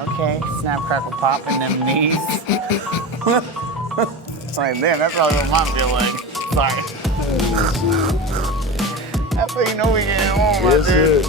Okay, snap, crackle, pop, and them knees. Like, damn, that's probably what mom feel like. Sorry. That's how you know we getting home, my dude.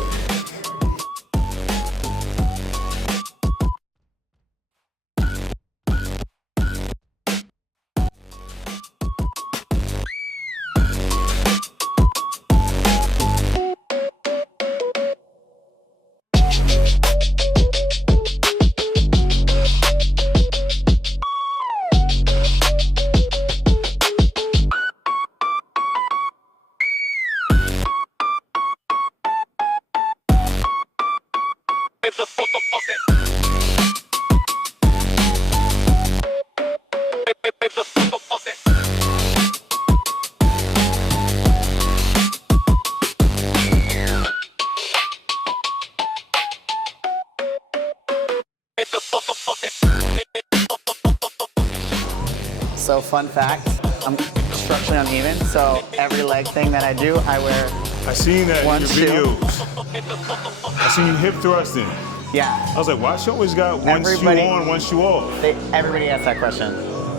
So fun fact, I'm structurally uneven, so every leg thing that I do, I wear I seen that one in shoe. your videos. I seen you hip thrusting. Yeah. I was like, why she always got one shoe on, one shoe off? Everybody asks that question.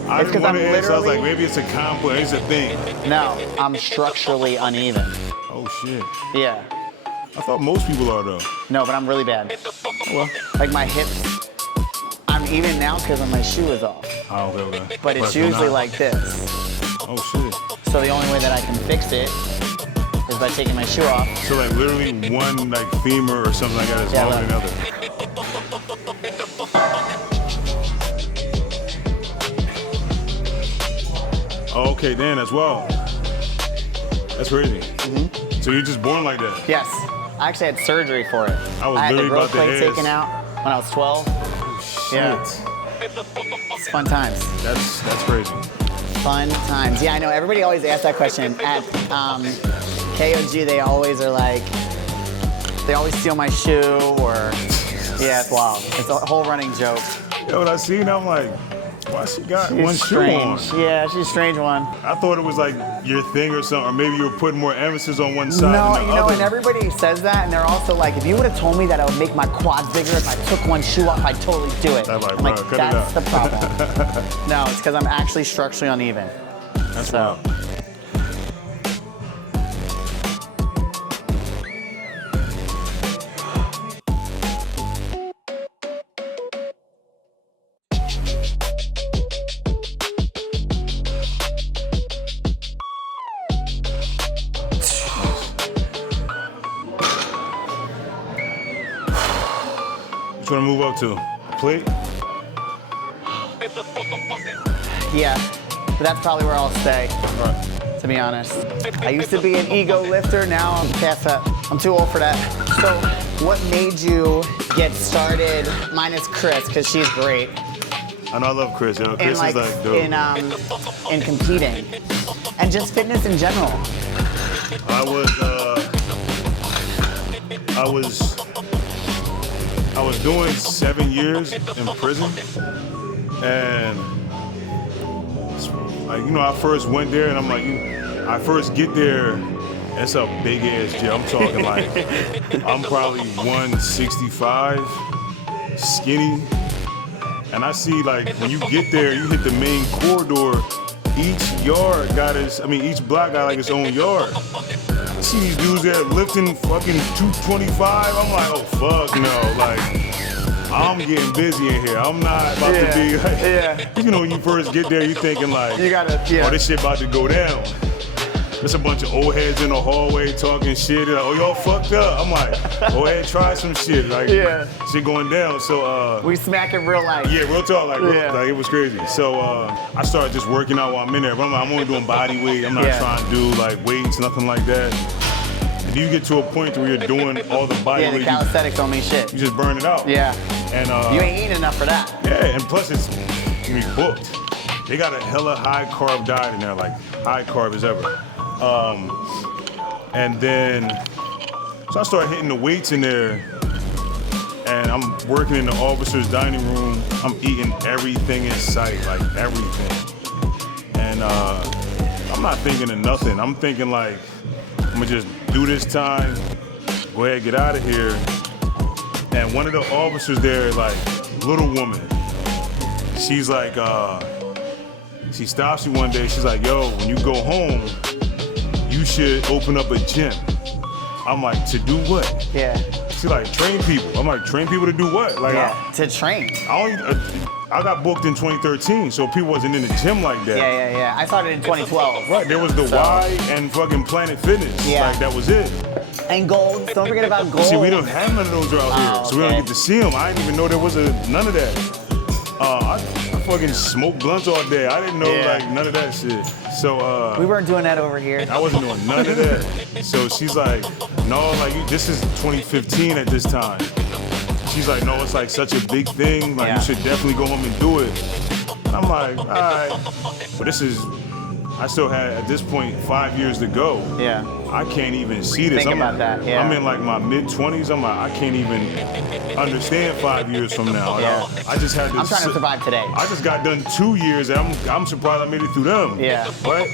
I It's didn't want to answer. I was literally- like, maybe it's a compliment, it's a thing. No, I'm structurally uneven. Oh shit. Yeah. I thought most people are though. No, but I'm really bad. Well. Like my hips, I'm even now because my shoe is off. Oh, okay. But it's usually like this. Oh shit. So the only way that I can fix it is by taking my shoe off. So like literally one like femur or something like that is longer than the other. Oh, okay, Dan, as well. That's crazy. Mm-hmm. So you're just born like that? Yes. I actually had surgery for it. I had the literally growth about to plate ask. taken out when I was 12. Oh, shit. Yeah. It's fun times. That's crazy. Fun times. Yeah, I know. Everybody always asks that question. At KOG, they always are like, they always steal my shoe or, yeah, it's wild. It's a whole running joke. Yeah, when I seen, I'm like, why she got She's one strange. shoe on? Yeah, she's a strange one. I thought it was like your thing or something, or maybe you were putting more emphasis on one side No, than the you know, other. and everybody says that, and they're also like, if you would have told me that I would make my quads bigger if I took one shoe off, I'd totally do it. I'm like, I'm like, bro, cut it that's out. the problem. No, it's because I'm actually structurally uneven. That's so. wild. What you want to move up to? A plate? Yeah, but that's probably where I'll stay, to be honest. I used to be an ego lifter, now I'm past that. I'm too old for that. So, what made you get started, minus Chris, because she's great, I know I love Chris, yo. Chris in is like dope. in competing, and just fitness in general? I was doing 7 years in prison, and like, you know, I first went there, and I'm like, I first get there, it's a big ass gym. I'm talking like, I'm probably 165, skinny, and I see like when you get there, you hit the main corridor. Each yard got each block got like its own yard. I see these dudes there lifting fucking 225. I'm like, oh fuck no, like I'm getting busy in here. I'm not about to be like, you know, when you first get there, you thinking like, You gotta, yeah. oh, this shit about to go down. There's a bunch of old heads in the hallway talking shit. They're like, oh, y'all fucked up. I'm like, go ahead, try some shit. Like, Yeah. shit going down. So, We smack in real life. yeah, real talk, like, Yeah. like it was crazy. So I started just working out while I'm in there. But I'm like, I'm only doing body weight. I'm not Yeah. trying to do like weights, nothing like that. And you get to a point where you're doing all the body Yeah, the weight, calisthenics don't mean shit. you just burn it out. Yeah. And You ain't eating enough for that. yeah, and plus it's you be booked. They got a hella high carb diet in there, like high carb as ever. And then, so I started hitting the weights in there, and I'm working in the officer's dining room. I'm eating everything in sight, like everything. And I'm not thinking of nothing. I'm thinking like, I'm gonna just do this time, go ahead, get out of here. And one of the officers there, like, little woman, she's like, she stops me one day. She's like, yo, when you go home, you should open up a gym. I'm like, to do what? Yeah. She's like, train people. I'm like, train people to do what? Like, Yeah. To train. I got booked in 2013, so people wasn't in the gym like that. Yeah. I started in 2012. Right, there was the Y and fucking Planet Fitness. Yeah. Like, that was it. And gold. Don't forget about gold. See, we don't have none of those out here, so we don't get to see them. I didn't even know there was none of that. I fucking smoked blunts all day. I didn't know like none of that shit. So we weren't doing that over here. I wasn't doing none of that. So she's like, no, like this is 2015 at this time. She's like, no, it's like such a big thing. Like you should definitely go home and do it. And I'm like, all right. But I still had at this point 5 years to go. Yeah. I can't even see this. Think about that. Yeah. I'm in like my mid-20s. I'm like, I can't even understand 5 years from now. Yeah. I just had to. I'm trying to survive today. I just got done 2 years, and I'm surprised I made it through them. Yeah. What?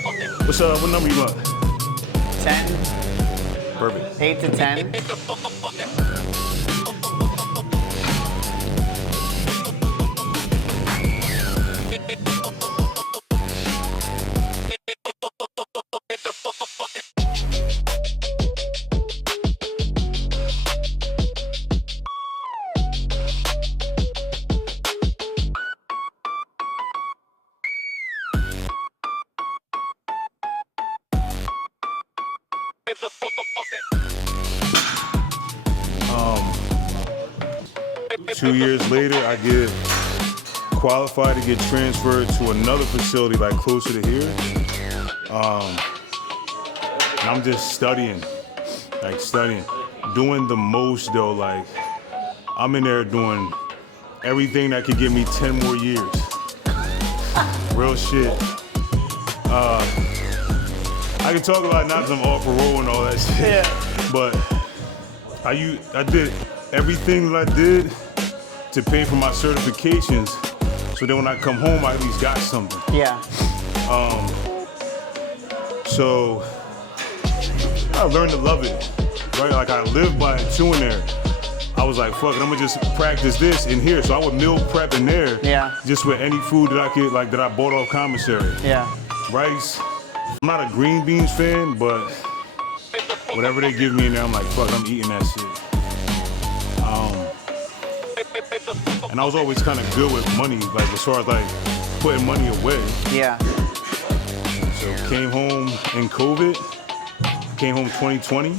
What's up? What number you want? 10. Perfect. 8 to 10. Two years later, I get qualified to get transferred to another facility like closer to here. And I'm just studying, doing the most though. Like I'm in there doing everything that could give me 10 more years. Real shit. I can talk about not some off parole and all that shit. Yeah. But I did everything that I did to pay for my certifications, so then when I come home, I at least got something. Yeah. So I learned to love it, right? Like I lived by it too in there. I was like, fuck it, I'm gonna just practice this in here. So I would meal prep in there, just with any food that I could, like that I bought off commissary. Yeah. Rice. I'm not a green beans fan, but whatever they give me in there, I'm like, fuck, I'm eating that shit. And I was always kind of good with money, like as far as like putting money away. Yeah. So came home in COVID, came home 2020.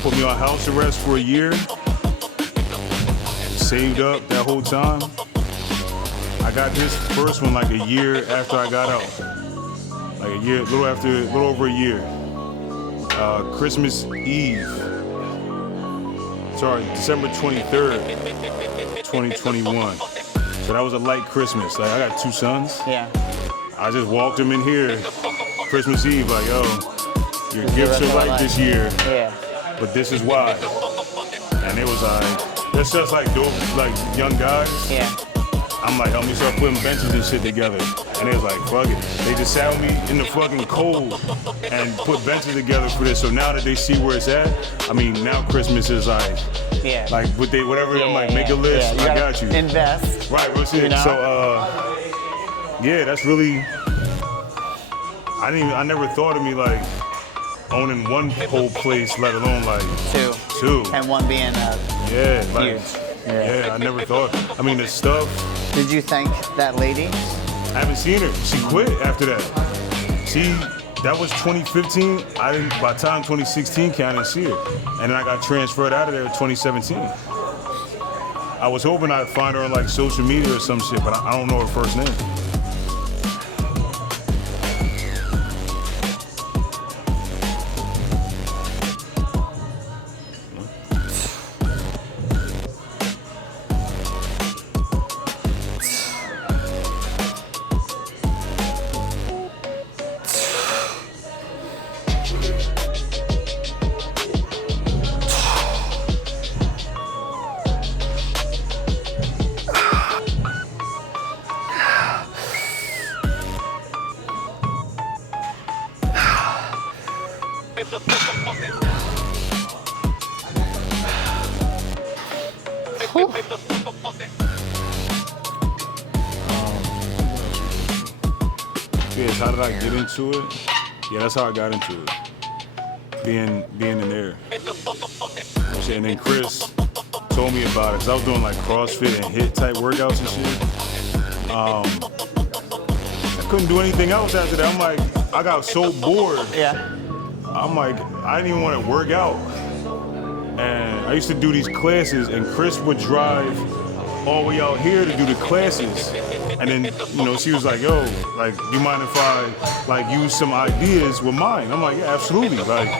Put me on house arrest for a year. Saved up that whole time. I got this first one like a year after I got out. Like a year, a little over a year. Christmas Eve. Sorry, December 23rd, 2021. So that was a light Christmas. Like I got two sons. Yeah. I just walked them in here Christmas Eve, like, yo, your gifts are light this year. Yeah. But this is why. And it was like, that's just like dope, like young guys. Yeah. I'm like, help me start putting benches and shit together. And they was like, fuck it. They just sat with me in the fucking cold and put benches together for this. So now that they see where it's at, I mean, now Christmas is like, like whatever, I'm like, make a list, I got you. Invest. Right, what's it? You know? So, yeah, that's really, I never thought of me like owning one whole place, let alone like two. And one being huge. Yeah, I never thought. I mean, the stuff. Did you thank that lady? I haven't seen her. She quit after that. That was 2015. By the time 2016 came, I didn't see her. And then I got transferred out of there in 2017. I was hoping I'd find her on like social media or some shit, but I don't know her first name. Yes, how did I get into it? Yeah, that's how I got into it. Being in there. And then Chris told me about it, because I was doing like CrossFit and HIIT type workouts and shit. I couldn't do anything else after that. I'm like, I got so bored. Yeah. I'm like, I didn't even want to work out. And I used to do these classes, and Chris would drive all the way out here to do the classes. And then, you know, she was like, yo, like, do you mind if I, like, use some ideas with mine? I'm like, yeah, absolutely. Like,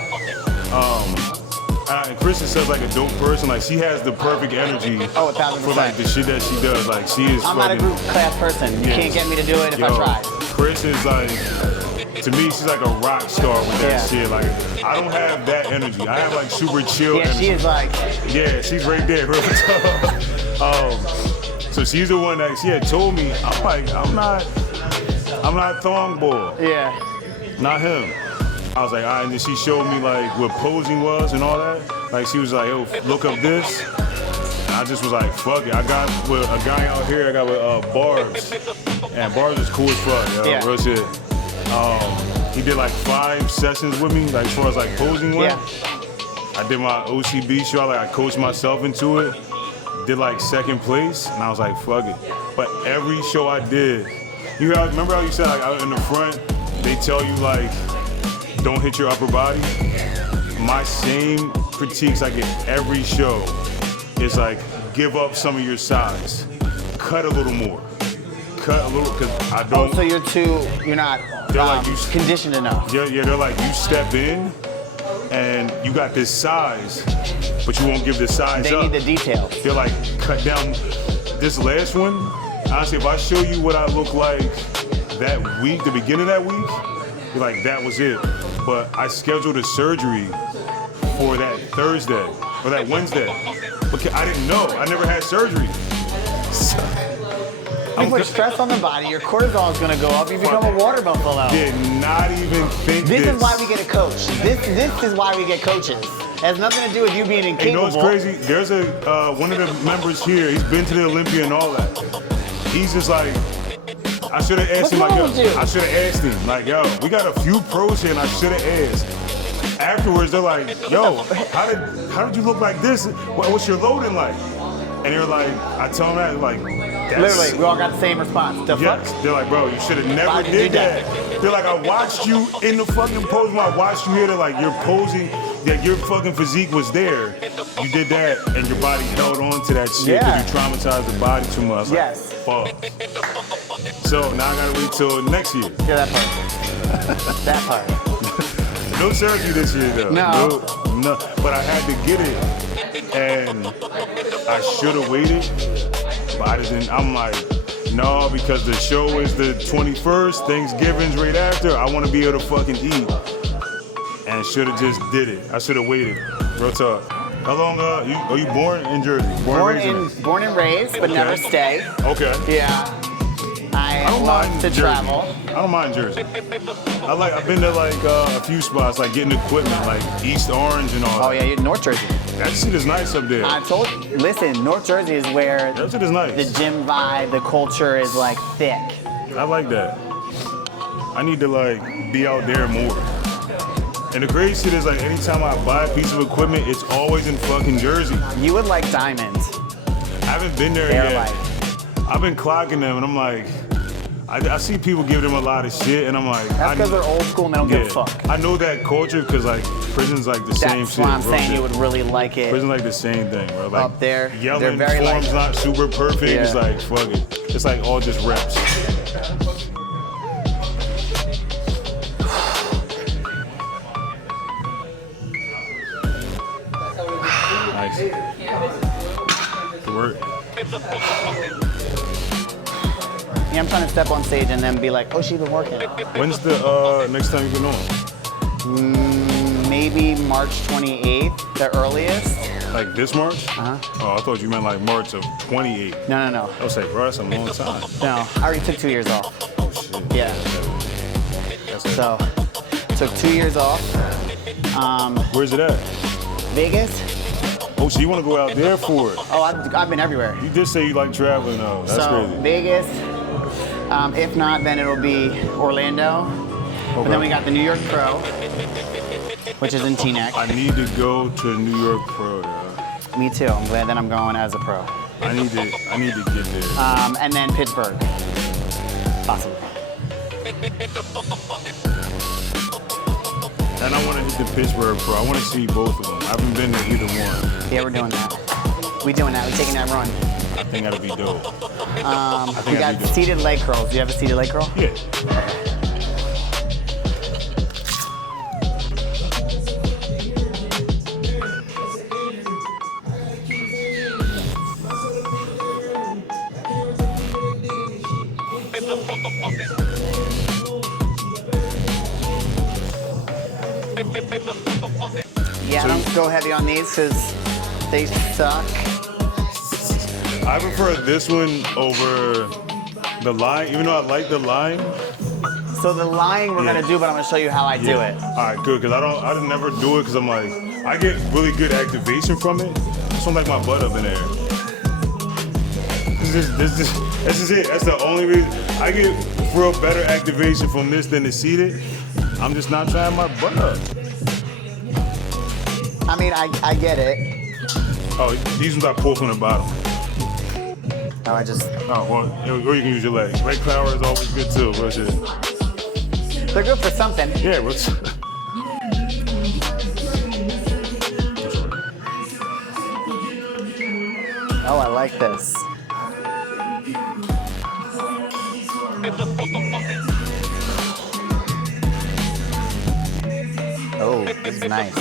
and Chris is such like a dope person. Like, she has the perfect energy Oh, 1000%. for like the shit that she does. Like, she is I'm not a group class person. You can't get me to do it if I try. Chris is like, to me, she's like a rock star with that shit. Like, I don't have that energy. I have like super chill energy. She is like. Yeah, she's right there. So she's the one that she had told me. I'm like, I'm not thong ball. Yeah. Not him. I was like, all right, and then she showed me like what posing was and all that. Like, she was like, yo, look up this. And I just was like, fuck it. I got with a guy out here, I got with Barbs. And Barbs is cool as fuck, yo, real shit. He did like 5 sessions with me, like as far as like posing went. I did my OCB show, like I coached myself into it. Did like 2nd place, and I was like, fuck it. But every show I did, you guys remember how you said like out in the front, they tell you like, don't hit your upper body? My same critiques I get every show is like, give up some of your size. Cut a little more. Cut a little, because I don't. Oh, so you're not like, conditioned enough. Yeah, they're like, you step in, and you got this size, but you won't give the size They up. need the details. They're like, cut down this last one. Honestly, if I show you what I look like that week, the beginning of that week, you're like, that was it. But I scheduled a surgery for that Thursday, or that Wednesday. Because I didn't know, I never had surgery. You put stress on the body, your cortisol is gonna go up, you become a water buffalo. Did not even think This is why we get a coach. This is why we get coaches. It has nothing to do with you being incapable. You know what's crazy? There's one of the members here, he's been to the Olympia and all that. He's just like, I should have asked him, like, yo, I should have asked him, like, yo, we got a few pros here and I should have asked. Afterwards, they're like, yo, how did you look like this? What's your loading like? And they're like, I tell them that, like, that's... Literally, we all got the same response. The fuck? They're like, bro, you should have never did that. They're like, I watched you in the fucking pose when I watched you here. They're like, you're posing, that your fucking physique was there. You did that, and your body held on to that shit because you traumatized the body too much. Yes. Like, fuck. So now I gotta wait till next year. Yeah, that part. That part. No surgery this year, though. No. No. But I had to get it. And I should have waited, but I didn't. I'm like, no, because the show is the 21st, Thanksgiving's right after. I want to be able to fucking eat. And should have just did it. I should have waited. Real talk. How long are you born in Jersey? Born and raised, but never stay. Okay. Yeah. I don't love mind to Jersey. travel. I don't mind Jersey. I've been to like a few spots, like getting equipment, like East Orange and all that. Oh yeah, North Jersey. That shit is nice up there. I told you, listen, North Jersey is where That shit is nice. the gym vibe, the culture is like thick. I like that. I need to like be out there more. And the crazy shit is like anytime I buy a piece of equipment, it's always in fucking Jersey. You would like diamonds. I haven't been there They're yet. like, I've been clocking them and I'm like, I see people give them a lot of shit and I'm like, that's because they're old school and they don't give a fuck. I know that culture because like prison's like the same That's shit. why I'm bro, saying shit. you would really like it. Prison's like the same thing, bro. Like Up there, yelling they're very form's like- not super perfect. Yeah. It's like, fuck it. It's like all just reps. Nice. Good work. Yeah, I'm trying to step on stage and then be like, oh, she's been working. When's the next time you've been on? Maybe March 28th, the earliest. Like this March? Uh-huh. Oh, I thought you meant like March of 28. No. I was like, bro, that's a long time. No, I already took 2 years off. Oh shit. Yeah. That's it. So, took 2 years off. Where's it at? Vegas. Oh, so you want to go out there for it? Oh, I've been everywhere. You did say you like traveling, though. That's So crazy. Vegas, if not, then it'll be Orlando. Okay. And then we got the New York Pro, which is in Teaneck. I need to go to New York Pro, yeah. Me too. I'm glad that I'm going as a pro. I need to get there. And then Pittsburgh. Possible. And I want to hit the Pittsburgh Pro. I want to see both of them. I haven't been to either one. Yeah, we're doing that. We doing that. We taking that run. I think that'll be dope. We got seated leg curls. Do you have a seated leg curl? Yeah. Yeah, don't go heavy on these because they suck. I prefer this one over the line, even though I like the line. So the line we're gonna do, but I'm gonna show you how I do it. All right, good, because I don't never do it because I'm like, I get really good activation from it. Just don't like my butt up in there. This is it. That's the only reason. I get real better activation from this than the seated. I'm just not trying my butt up. I mean, I get it. Oh, these ones I pull from the bottom. Oh, I just. Oh, well, or you can use your legs. Leg power is always good too. What's it? They're good for something. Yeah, what's. Oh, I like this. Oh, this is nice.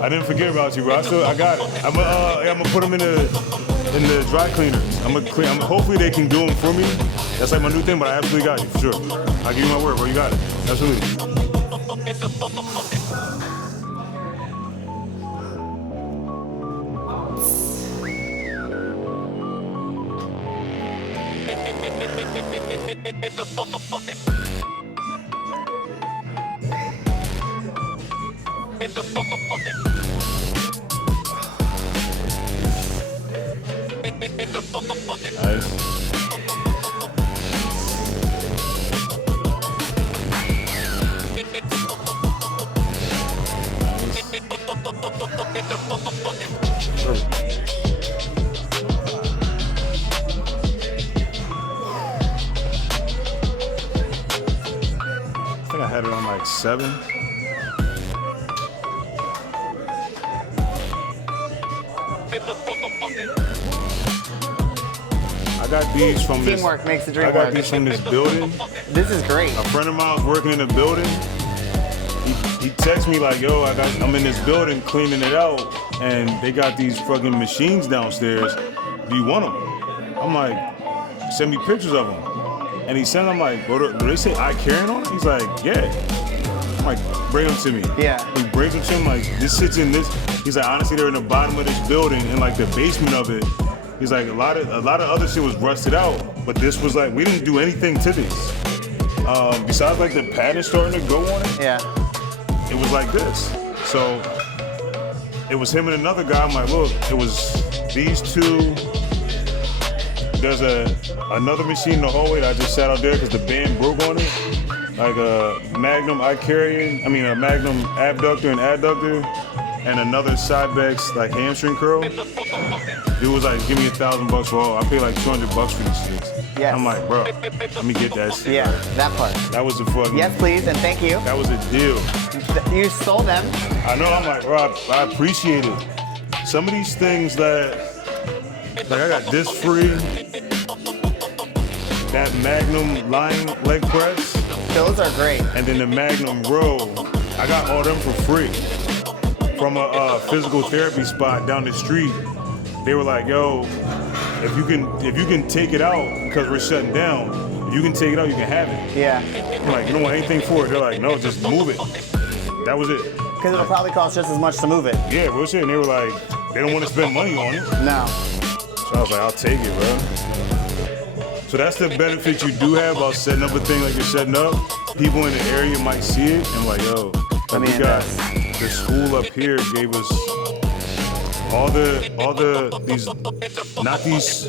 I didn't forget about you, bro. I got it. I'm gonna put them in the dry cleaners. Hopefully they can do them for me. That's like my new thing, but I absolutely got you for sure. I'll give you my word, bro. You got it. Absolutely. Nice. I think I had it on like 7. I got these from this. Teamwork makes the dream I got work. these from this building. This is great. A friend of mine was working in the building. He texted me like, yo, I'm in this building cleaning it out, and they got these fucking machines downstairs. Do you want them? I'm like, send me pictures of them. And he sent them, I'm like, bro, do they say I carrying on? He's like, yeah. I'm like, bring them to me. Yeah. He brings them to him, like, this sits in this. He's like, honestly, they're in the bottom of this building, in like the basement of it. He's like, a lot of other shit was rusted out, but this was like, we didn't do anything to this. Besides like the pattern starting to go on it. Yeah. It was like this. So it was him and another guy. I'm like, look, it was these two. There's another machine in the hallway that I just sat out there because the band broke on it. Like a Magnum a Magnum abductor and adductor, and another Cybex like hamstring curl. Dude was like, give me $1,000 for all. I paid like $200 for these shits. Yes. I'm like, bro, let me get that shit. Yeah, that part. That was a fucking. Yes, please, and thank you. That was a deal. You stole them. I know, I'm like, bro, I appreciate it. Some of these things that, like I got this free, that Magnum line leg press, Those are great. and then the Magnum row, I got all them for free from a physical therapy spot down the street. They were like, yo, if you can take it out, because we're shutting down, if you can take it out, you can have it. Yeah. I'm like, you don't want anything for it? They're like, no, just move it. That was it. Because it'll probably cost just as much to move it. Yeah, real shit. And they were like, they don't want to spend money on it. No. So I was like, I'll take it, bro. So that's the benefit you do have about setting up a thing like you're setting up. People in the area might see it and like, yo, we got the school up here gave us all these, not these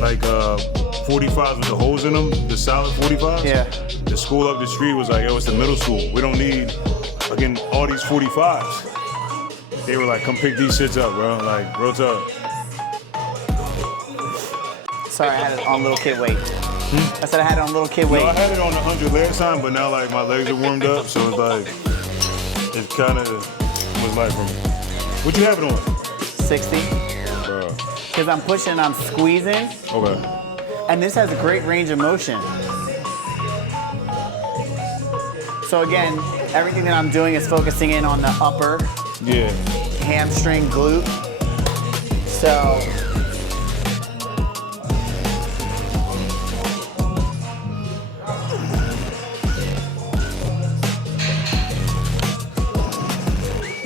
like 45s with the holes in them, the solid 45s. Yeah. The school up the street was like, yo, it's the middle school. We don't need, again, all these 45s. They were like, come pick these shits up, bro. Like, real talk. Sorry, I had it on little kid weight. I said I had it on little kid weight. No, I had it on 100 last time, but now like my legs are warmed up, so it's like, it kind of was like from, what'd you have it on? 60. Bro. Because I'm pushing, I'm squeezing. Okay. And this has a great range of motion. So again, everything that I'm doing is focusing in on the upper hamstring glute. So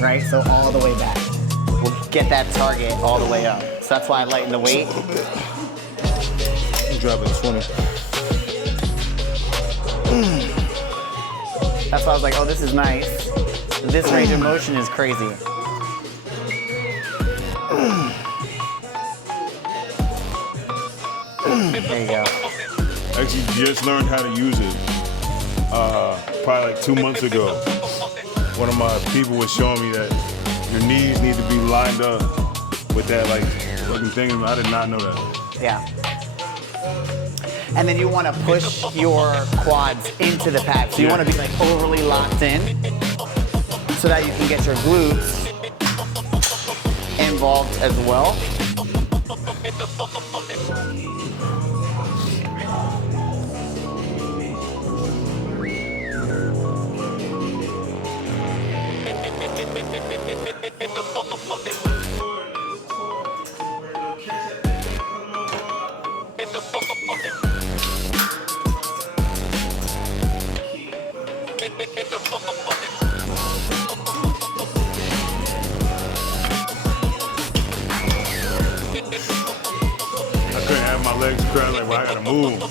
right, so all the way back. We'll get that target all the way up. So that's why I lighten the weight. Drop it to 20. That's why I was like, oh, this is nice. This range of motion is crazy. There you go. I actually just learned how to use it probably like 2 months ago. One of my people was showing me that your knees need to be lined up with that like fucking thing. I did not know that. Yeah. And then you want to push your quads into the pad. So you want to be like overly locked in so that you can get your glutes involved as well. I couldn't have my legs crying like, well, I gotta move.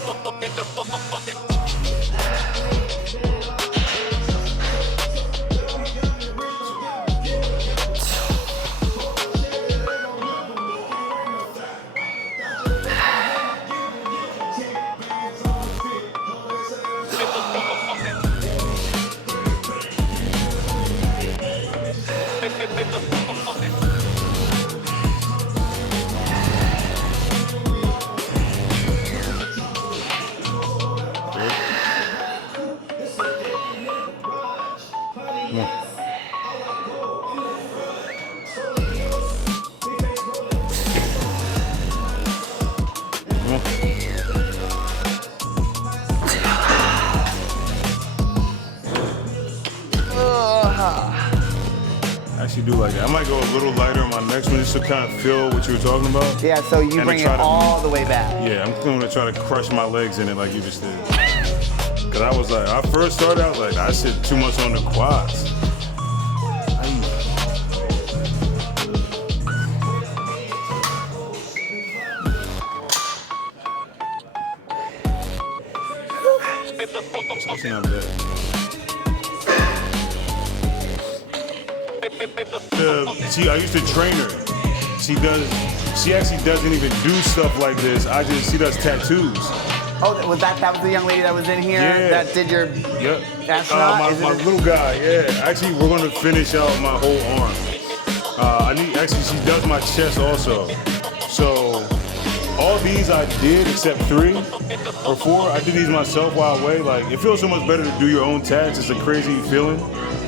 I actually do like that. I might go a little lighter on my next one just to kind of feel what you were talking about. Yeah, so you bring it all the way back. Yeah, I'm going to try to crush my legs in it like you just did. Because I was like, I first started out like, I said too much on the quads. It's not bad. I used to train her. She actually doesn't even do stuff like this. She does tattoos. Oh, was that was the young lady that was in here that did your astronaut? My little guy, yeah. Actually, we're gonna finish out my whole arm. She does my chest also. So all these I did except 3 or 4. I did these myself while away. Like, it feels so much better to do your own tats. It's a crazy feeling.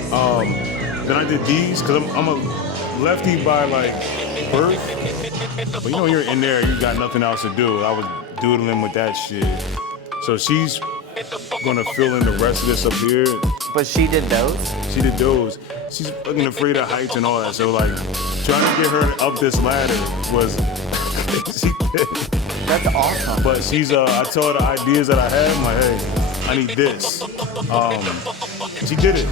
Then I did these because I'm a lefty by like birth. But you know, when you're in there, you got nothing else to do. I was doodling with that shit. So she's gonna fill in the rest of this up here. But she did those? She did those. She's fucking afraid of heights and all that. So like, trying to get her up this ladder was That's awesome. But I told her the ideas that I had. I'm like, hey, I need this. She did it.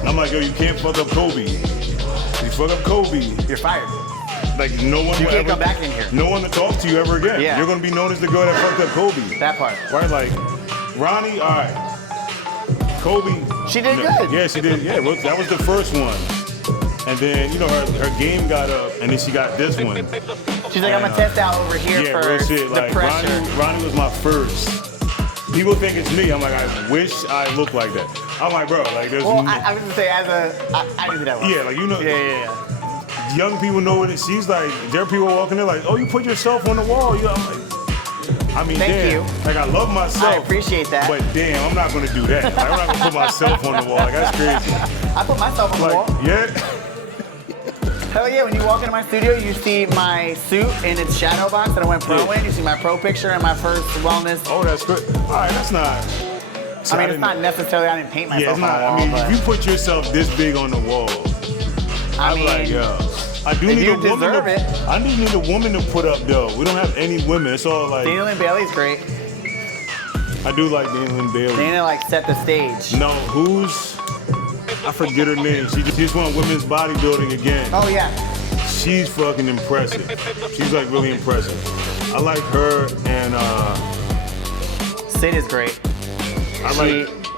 And I'm like, yo, you can't fuck up Kobe. If you fuck up Kobe, you're fired. like no one. You will can't ever, come back in here. No one to talk to you ever again. Yeah. You're gonna be known as the girl that fucked up Kobe. That part. Right? Like Ronnie, all right. Kobe. She did good. Yeah, she did. Yeah, that was the first one. And then, you know, her game got up, and then she got this one. She's like, I'm gonna test out over here Yeah, for real shit. the Like, pressure. Ronnie was my first. People think it's me. I'm like, I wish I looked like that. I'm like, bro, like, there's Well, I was gonna say, I knew who that was. yeah, like, you know, Yeah. young people know what it. She's like, there are people walking there like, oh, you put yourself on the wall. I'm like, I mean, Thank damn. you. Like, I love myself. I appreciate that. But damn, I'm not gonna do that. Like, I'm not gonna put myself on the wall. Like, that's crazy. I put myself on the wall. Like, yeah. Hell yeah, when you walk into my studio, you see my suit in its shadow box that I went pro in. You see my pro picture and my first wellness. Oh, that's good. All right, that's not. So I mean, it's not necessarily, I didn't paint myself Yeah, it's not. on the wall, I mean, but if you put yourself this big on the wall, I I'm mean, like, yo. I do if need you a woman deserve to, it. I do need a woman to put up though. We don't have any women. It's all like Daniel and Bailey's great. I do like Daniel and Bailey. Dana like set the stage. No, I forget her name. She just won women's bodybuilding again. Oh yeah. She's fucking impressive. She's like really impressive. I like her and Sid is great.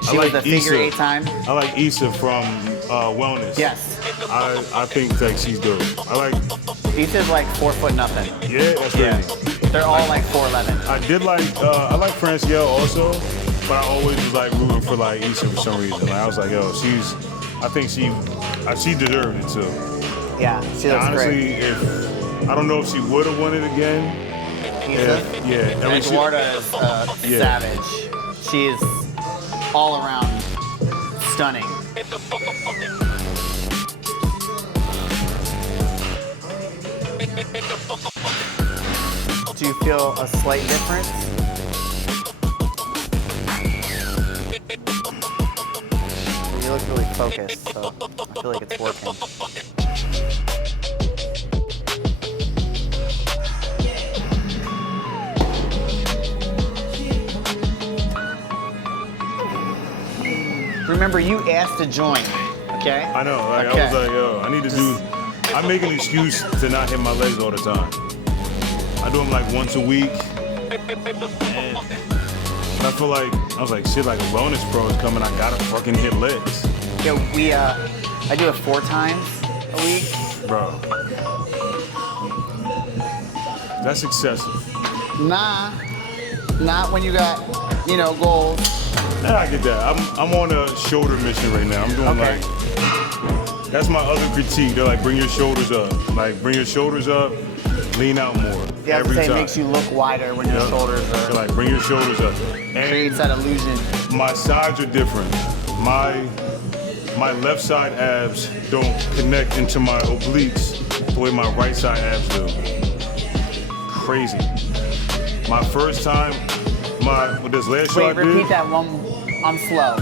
She was the figure 8 time. I like Issa from Wellness. Yes. I think like she's dope. I like Issa's like 4 foot nothing. yeah, that's Yeah. crazy. They're all like 4'11". I did like I like Francielle also, but I always was like rooting for like Issa for some reason. Like, I was like, yo, I think she deserved it too. Yeah, she looks Honestly, great. if I don't know if she would have won it again. Issa? Yeah. I mean, Eduarda is savage. She is all around stunning. Do you feel a slight difference? You look really focused, so I feel like it's working. Remember, you asked to join, okay? I know. Like, Okay. I was like, yo, I need to do. I make an excuse to not hit my legs all the time. I do them like once a week, and I feel like I was like, shit, like a wellness pro is coming. I gotta fucking hit legs, Yeah, I do it 4 times a week. bro. That's excessive. Nah, not when you got, goals. Yeah, I get that. I'm on a shoulder mission right now. I'm doing Okay. like. That's my other critique. They're like, bring your shoulders up. Like, bring your shoulders up, lean out more. Yeah, I was every gonna say time. it makes you look wider when your Yep. shoulders They're are. like, bring your shoulders up. And Creates that illusion. my sides are different. My left side abs don't connect into my obliques the way my right side abs do. Crazy. My first time, with this last show I Wait, did, repeat that one. I'm slow.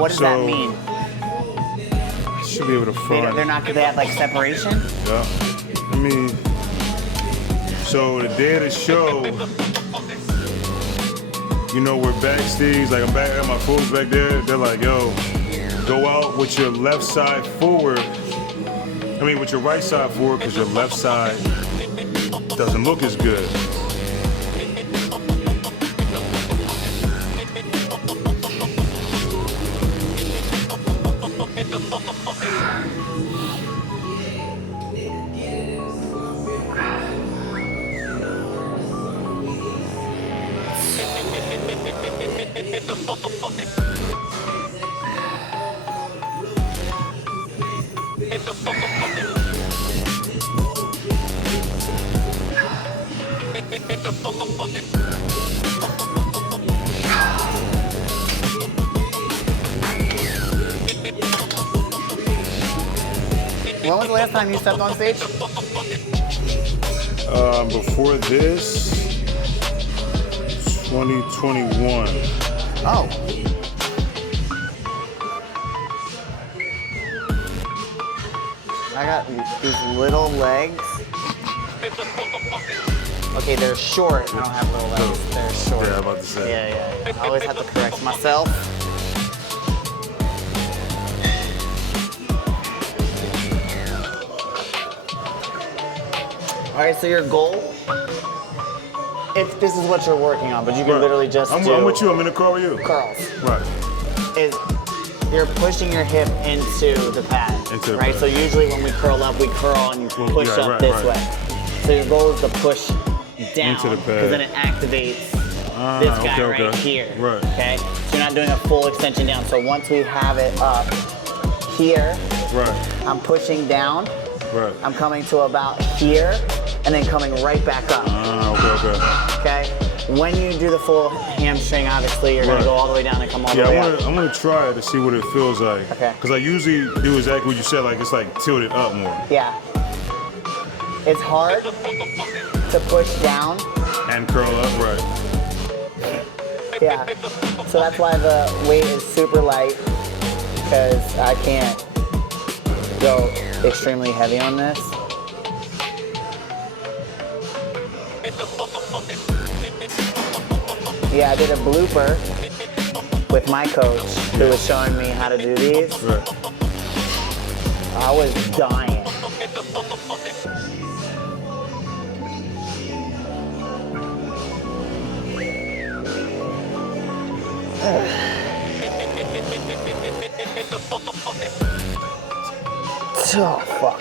What does that So, mean? I should be able to front. They're not. They have like separation. Yeah. I mean, so the day of the show, we're backstage, like I'm back at my folks back there. They're like, yo, go out with your left side forward. With your right side forward, because your left side doesn't look as good. When was the last time you stepped on stage? Before this, 2021. Oh. I got these little legs. Okay, they're short. I don't have little legs. They're short. Yeah, I'm about to say. Yeah. I always have to correct myself. All right, so your goal, if this is what you're working on, but you can literally just I'm with you. I'm in the car with you. curls. Right. Is you're pushing your hip into the pad. Into the right? pad. So usually when we curl up, we curl and you push up this way. So your goal is to push down Into the pad. because then it activates this guy right here. Right. Okay? So you're not doing a full extension down. So once we have it up here, Right. I'm pushing down. Right. I'm coming to about here and then coming right back up. Okay. Okay? When you do the full hamstring, obviously, you're going to go all the way down and come all the way up. I'm gonna try it to see what it feels like. Okay. Because I usually do exactly what you said, like it's like tilted up more. Yeah. It's hard to push down. And curl up, right. Yeah. So that's why the weight is super light, because I can't go extremely heavy on this. Yeah, I did a blooper with my coach who was showing me how to do these. Right. I was dying. Oh, fuck.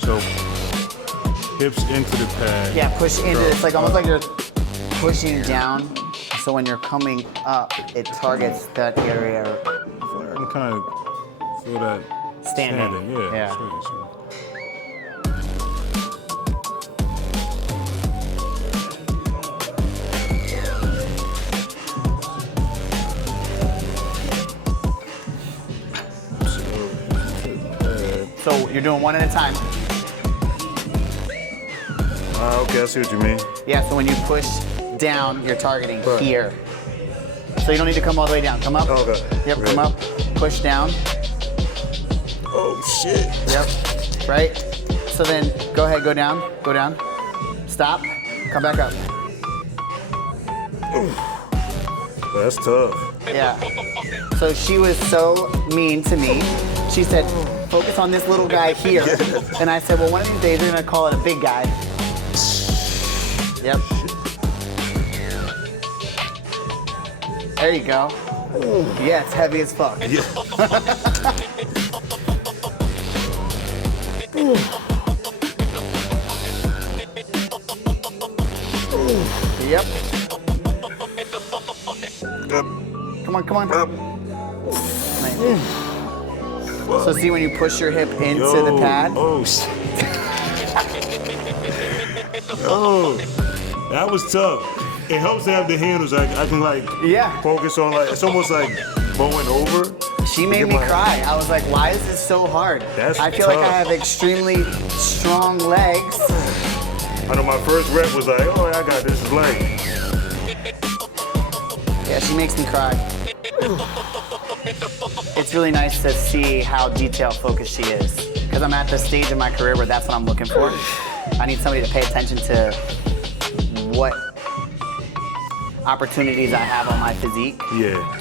So hips into the pad. Yeah, push into it's like almost like you're pushing down. So when you're coming up, it targets that area. I kind of feel that Standing. Yeah. So you're doing one at a time. Okay, I see what you mean. Yeah, so when you push down, you're targeting here. So you don't need to come all the way down. Come up. Okay. Yep, come up. Push down. Oh shit. Yep. Right? So then go ahead, go down. Go down. Stop. Come back up. That's tough. Yeah. So she was so mean to me. She said, focus on this little guy here. And I said, well, one of these days you're gonna call it a big guy. Yep. There you go. Yeah, it's heavy as fuck. Yeah. Yep. Yep. Come on, come on. Yep. Nice. So see when you push your hip into the pad? Oh shit. Oh, that was tough. It helps to have the handles. I can like focus on like it's almost like bowing over. She made me cry. I was like, why is this so hard? I feel like I have extremely strong legs. I know my first rep was like, oh, I got this leg. Yeah, she makes me cry. It's really nice to see how detail focused she is. Because I'm at the stage in my career where that's what I'm looking for. I need somebody to pay attention to what opportunities I have on my physique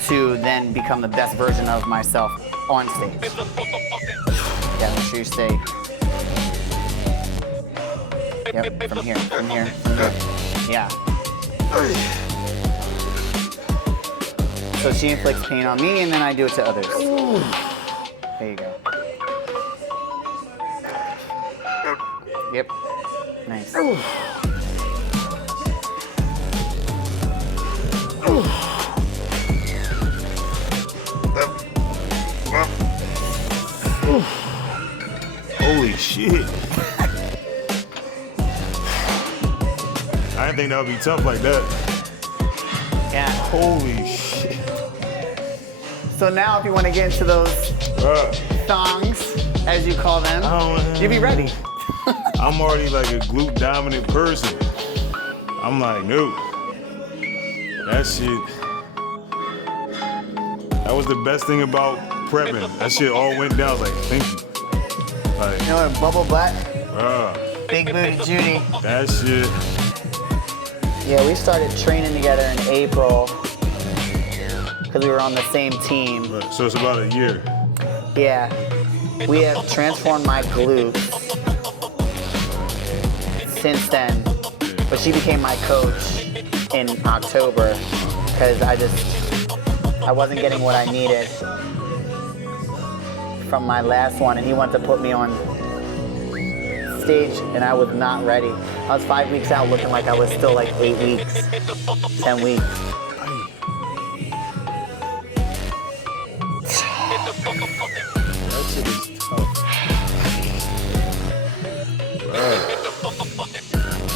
to then become the best version of myself on stage. Yeah, make sure you stay. Yep, from here, from here, from here. Yeah. So she inflicts pain on me and then I do it to others. There you go. Yep. Nice. Holy shit. I didn't think that would be tough like that. Yeah. Holy shit. So now if you want to get into those thongs, as you call them, you be ready. I'm already like a glute dominant person. I'm like, no. That shit. That was the best thing about prepping. That shit all went down. I was like, thank you. Like, You know what, Bubble Butt, Big Booty Judy. That shit. Yeah, we started training together in April because we were on the same team. So it's about a year. Yeah, we have transformed my glutes since then, but she became my coach in October because I wasn't getting what I needed from my last one, and he wanted to put me on stage, and I was not ready. I was 5 weeks out looking like I was still like 8 weeks, 10 weeks. That shit is tough. Right.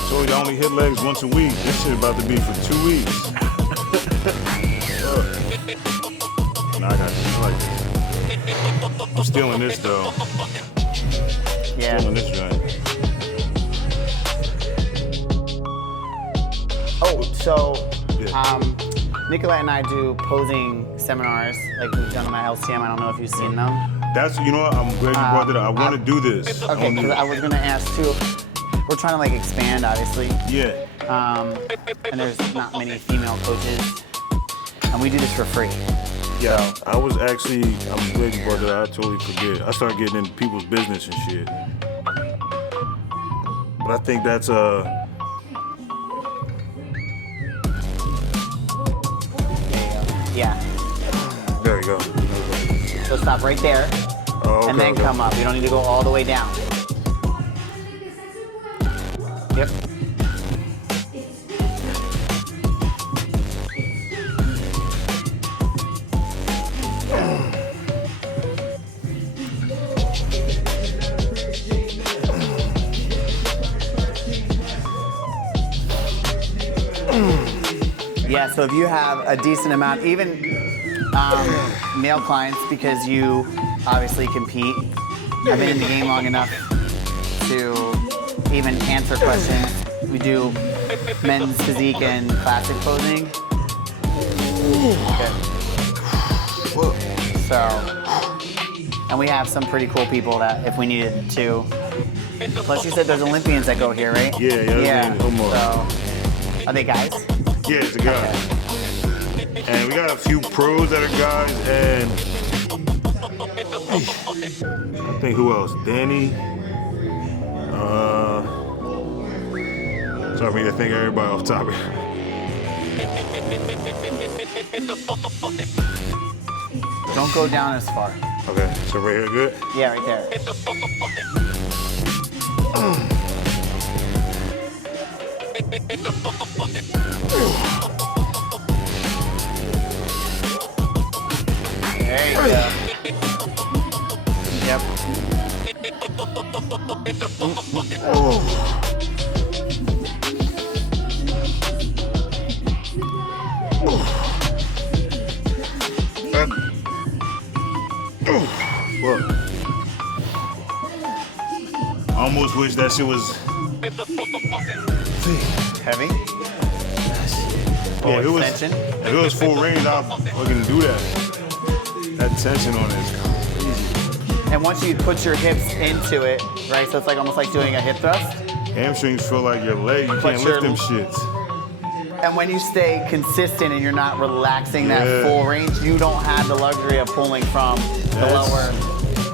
So you only hit legs once a week. This shit about to be for 2 weeks. Nah, I like this. I'm stealing this though. Yeah. Stealing this joint. Oh, so Yeah. Nicolette and I do posing seminars, like we've done them at LCM. I don't know if you've seen them. That's, you know what? I'm glad you brought that up. I want to do this. Okay, because I was gonna ask too. We're trying to like expand, obviously. Yeah. And there's not many female coaches, and we do this for free. Yeah. I was actually, I'm glad you brought that up. I totally forget. I started getting into people's business and shit. But I think that's Yeah. there you go. So stop right there, Oh, okay, and then okay. come up. You don't need to go all the way down. Yep. Yeah, so if you have a decent amount, even male clients, because you obviously compete, I've been in the game long enough to even answer questions. We do men's physique and classic posing. Okay. So, and we have some pretty cool people that if we needed to. Plus you said there's Olympians that go here, right? Yeah. So, are they guys? Yeah, it's a guy. And we got a few pros that are guys, and I think who else? Danny. Sorry for me to think of everybody off topic. Don't go down as far. Okay, so right here, good? Yeah, right there. There you go. Yep. Look. I almost wish that shit was Heavy. Yeah, if extension. if it was full range, I'd fucking do that. That tension on it is crazy. And once you put your hips into it, right? So it's like almost like doing a hip thrust. Hamstrings feel like your leg. You But can't your- lift them shits. And when you stay consistent and you're not relaxing that Yeah. full range, you don't have the luxury of pulling from the That's- lower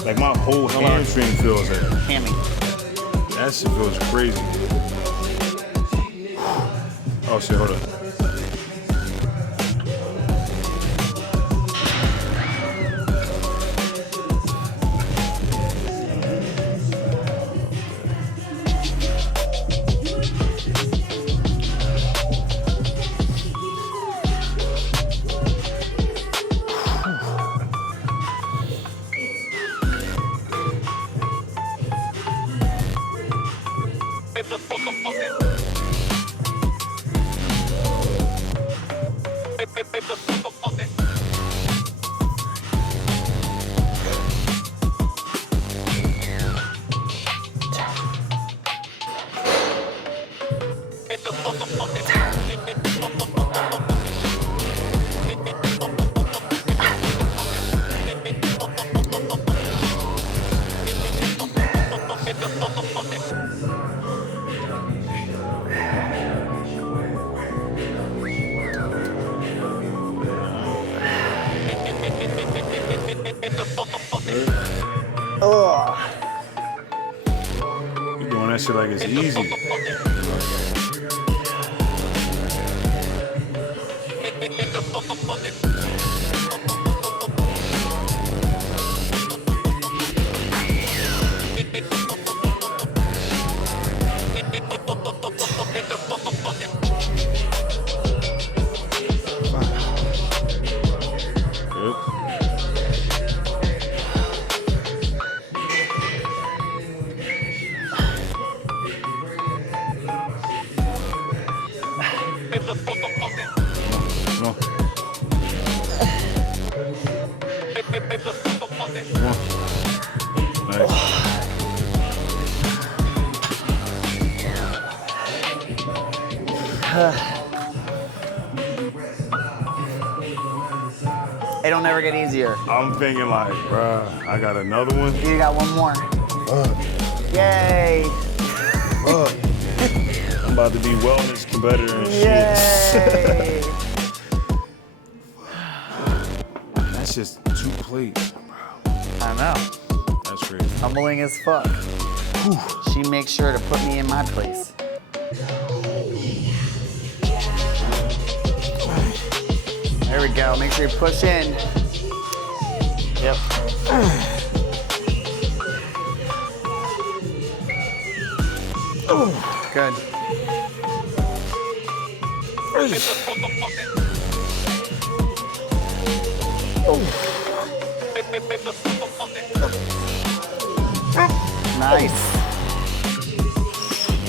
Like my whole hamstring feels like hammy. that shit feels crazy. Oh shit, hold up. Ugh. You're doing that shit like it's easy. Good. Come on. Come on. Nice. It'll never get easier. I'm thinking like, bruh, I got another one. You got one more. Yay! I'm about to be wellness competitor and shit. Yay! That's just 2 plates, bro. I know. That's crazy. Humbling as fuck. She makes sure to put me in my place. There we go. Make sure you push in. Yep. Good. Nice.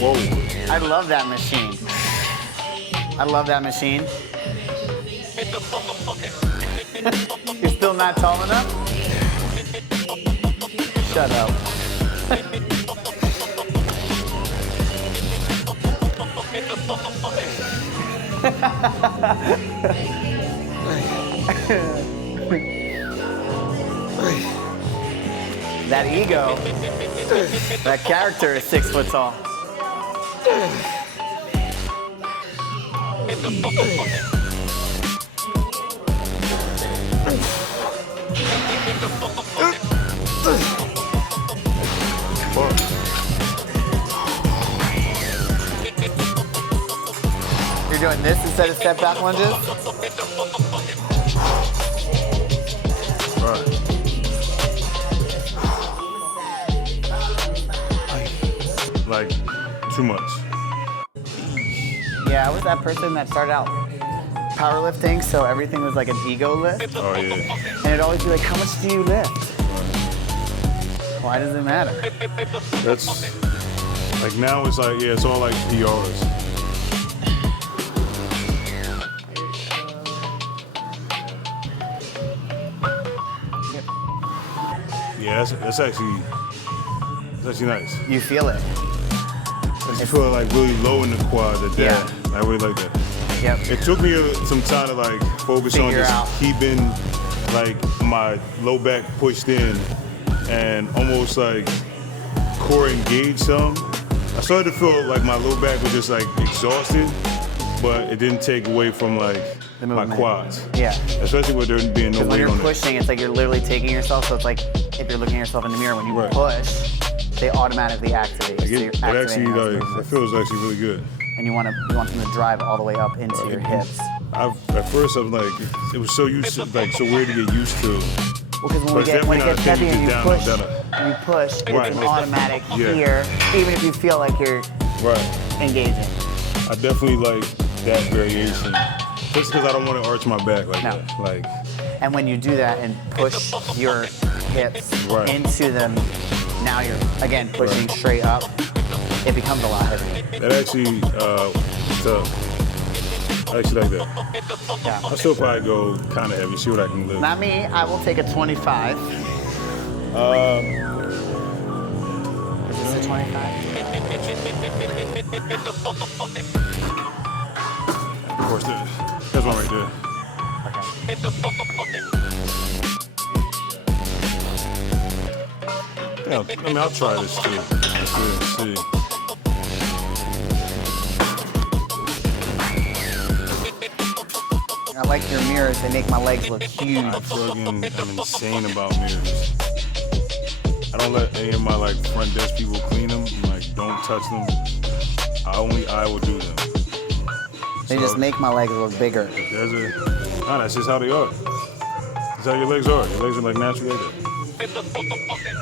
Whoa. I love that machine. I love that machine. You're still not tall enough? Shut up. That ego, that character is 6 foot tall. You're doing this instead of step back lunges? Right. Like, too much. Yeah, I was that person that started out powerlifting, so everything was like an ego lift. Oh, yeah. And it'd always be like, how much do you lift? Why does it matter? That's, like, now it's like, yeah, it's all like PRs. Yeah, that's actually nice. You feel it. I just feel like really low in the quads at that. Yeah. I really like that. Yep. It took me some time to like focus on Figure just out. keeping like my low back pushed in and almost like core engaged some. I started to feel like my low back was just like exhausted, but it didn't take away from like The my movement. quads. Yeah. Especially when there being no Because when weight you're on it. pushing, it's like you're literally taking yourself. So it's like if you're looking at yourself in the mirror, when you Right. push, they automatically activate. Like So you're it actually activating those like it movements. feels actually really good. And you want them to drive all the way up into your hips. At first I was like, it was so used to, like so weird to get used to. Well, because But when it definitely gets not heavy taking and it you down, push, down. it's Right. an automatic Yeah. here, even if you feel like you're Right. engaging. I definitely like that variation. Just because I don't want to arch my back like No. that. Like, And when you do that and push your hips Right. into them, now you're, again, pushing Right. straight up. It becomes a lot heavier. that actually, tough. I actually like that. Yeah. I'll still probably go kind of heavy, see what I can lift. Not me, I will take a 25. Is this a 25? Of course, there's one right there. Yeah, I mean, I'll try this too. Let's see. I like your mirrors, they make my legs look huge. I'm insane about mirrors. I don't let any of my like front desk people clean them. Like, don't touch them. I will do them. They just make my legs look bigger. That's just how they are. That's how your legs are. Your legs are like naturally like that.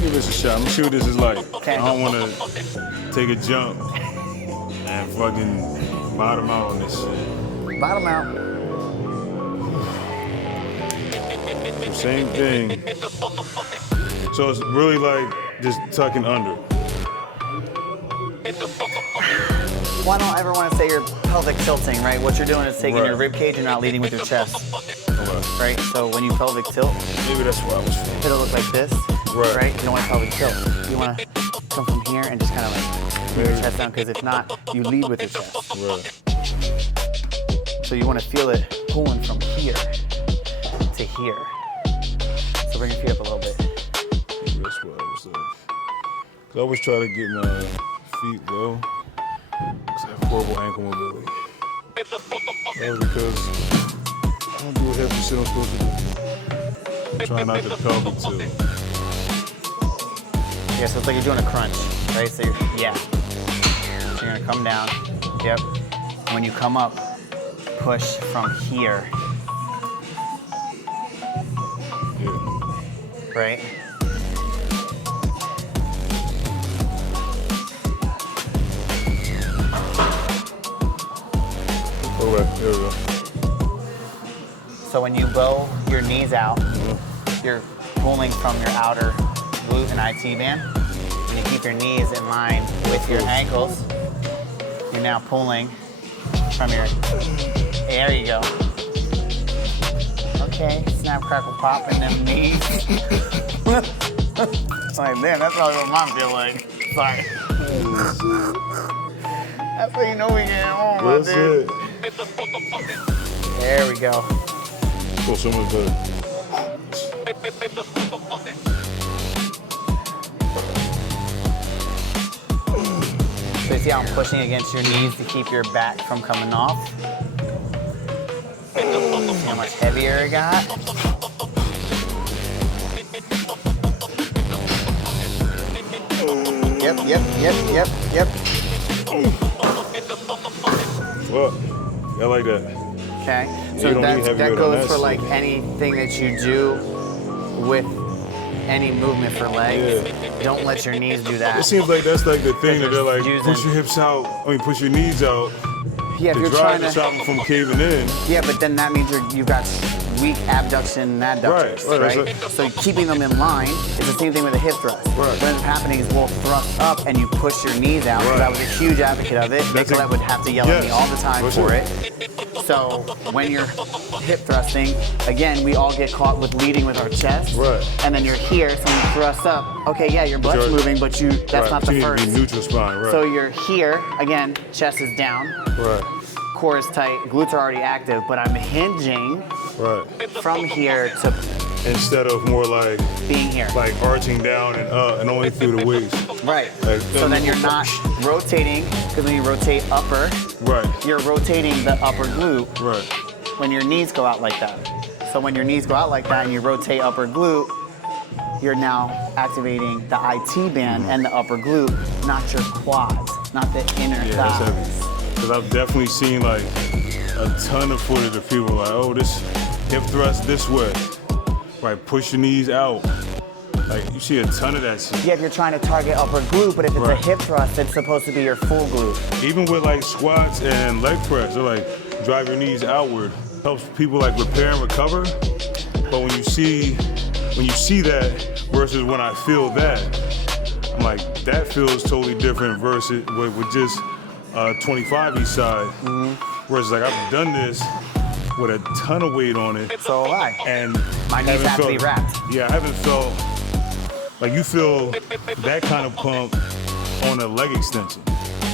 Give this a shot. I'm gonna see what this is like. Okay. I don't want to take a jump and fucking bottom out on this shit. Bottom out. Same thing. So it's really like just tucking under. Well, I don't ever want to say you're pelvic tilting, right? What you're doing is taking Right. your rib cage and not leading with your chest, Okay. right? So when you pelvic tilt, Maybe that's what I was feeling. it'll look like this, Right. You don't want to pelvic tilt. You want to come from here and just kind of like move your chest down, because if not, you lead with your chest. Right. So you want to feel it pulling from here to here. So bring your feet up a little bit. Maybe that's what I was like. 'Cause I always try to get my feet low. 'Cause I have horrible ankle mobility. That was because I don't do what half the shit I'm supposed to do. I'm trying not to pelvic tilt. Yeah, so it's like you're doing a crunch, right? So you're, yeah. So you're gonna come down, yep. And when you come up, push from here, Yeah. right? Okay, there we go. So when you bow your knees out, you're pulling from your outer glute and IT band. When you keep your knees in line with your ankles, you're now pulling from your, there you go. Okay, snap, crackle, pop in them knees. Like, man, that's probably what mine feel like. Sorry. That's how you know we getting home, my That's dude. it. There we go. Oh, so much better. So you see how I'm pushing against your knees to keep your back from coming off? See how much heavier it got? Yep. Fuck. I like that. Okay. You So don't need heavy that weight on goes that for shit. like anything that you do with any movement for legs. Yeah. Don't let your knees do It that. seems like that's like the thing that they're like, Using- push your hips out, push your knees out. Yeah, if To you're drive trying to to. stop them from caving in. Yeah, but then that means you've got weak abduction and adductors, Right, right? right. So keeping them in line is the same thing with a hip thrust. Right. What ends up happening is we'll thrust up and you push your knees out. Right. I was a huge advocate of it. That's Nicolette it. would have to yell at me Yes, all the time for for sure. it. So when you're hip thrusting, again, we all get caught with leading with our chest. Right. And then you're here, so when you thrust up, okay, yeah, your butt's you're- moving, but that's Right, not you the need first. to be neutral spine, right? So you're here, again, chest is down, right, core is tight, glutes are already active, but I'm hinging right. from here to Instead of more like being here. arching down and up and only through the waist. Right. Like, So then you're not rotating, because when you rotate upper, Right. you're rotating the upper glute Right. when your knees go out like that. So when your knees go out like that and you rotate upper glute, you're now activating the IT band and the upper glute, not your quads, not the inner Yeah, that's thighs. heavy. Because I've definitely seen like a ton of footage of people like, oh, this hip thrust this way. Right, push your knees out. Like, you see a ton of that shit. Yeah, if you're trying to target upper glute, but if it's a Right. hip thrust, it's supposed to be your full glute. Even with like squats and leg press, they're like, drive your knees outward. Helps people like repair and recover. But when you see that versus when I feel that, I'm like, that feels totally different versus with just 25 each side. Whereas like I've done this with a ton of weight on it. So have I. And My knees haven't have to be wrapped. Yeah, I haven't felt like you feel that kind of pump on a leg extension.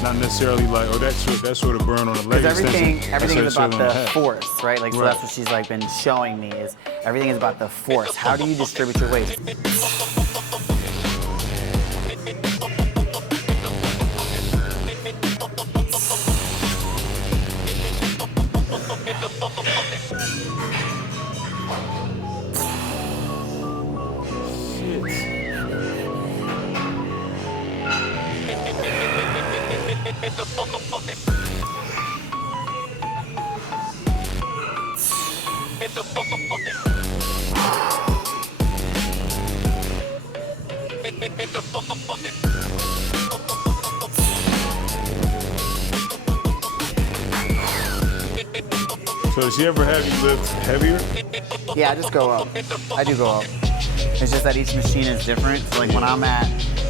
Not necessarily like, oh, that sort of burn on a leg Because extension. everything is about necessarily on the head. force, right? Like, so Right. that's what she's like been showing me is everything is about the force. How do you distribute your weight? So does she ever have you lift heavier? Yeah, I just go up. I do go up. It's just that each machine is different. So like when I'm at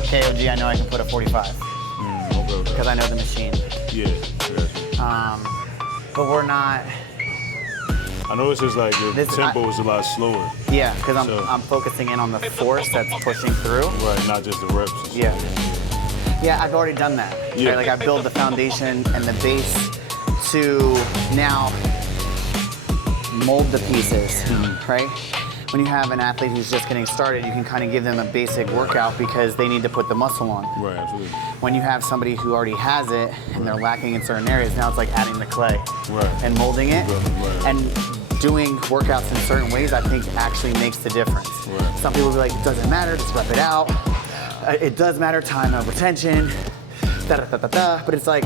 KOG, I know I can put a 45 Okay. because I know the machine. Yeah. But we're not. I know it's just like the This- tempo is a lot slower. Yeah, because So- I'm focusing in on the force that's pushing through. Right, not just the reps. and Yeah. stuff. Yeah, I've already done that. Yeah. Right? Like I build the foundation and the base to now mold the pieces, right? When you have an athlete who's just getting started, you can kind of give them a basic workout because they need to put the muscle on. Right, absolutely. When you have somebody who already has it and they're lacking in certain areas, now it's like adding the clay Right. and molding it. Right. And doing workouts in certain ways, I think actually makes the difference. Right. Some people will be like, it doesn't matter, just rep it out. It does matter, time over tension, da-da-da-da-da. But it's like,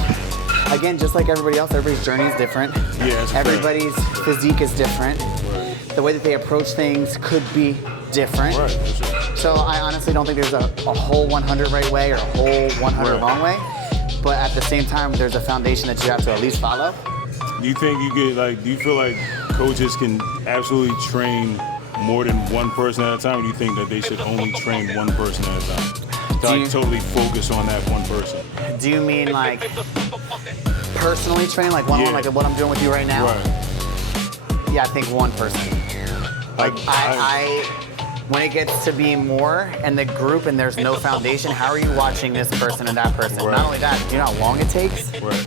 again, just like everybody else, everybody's journey is different. Yeah, that's a fact. Everybody's physique is different. Right. The way that they approach things could be different. Right, that's right. So I honestly don't think there's a whole 100 right way or a whole 100 Right. wrong way. But at the same time, there's a foundation that you have to at least follow. Do you think you get like, do you feel like coaches can absolutely train more than one person at a time? Or do you think that they should only train one person at a time? To Do you- like totally focus on that one person. Do you mean like personally train, like one-on-one, Yeah. like what I'm doing with you right now? Right. Yeah, I think one person. Like when it gets to be more and the group and there's no foundation, how are you watching this person and that person? Right. Not only that, you know how long it takes? Right.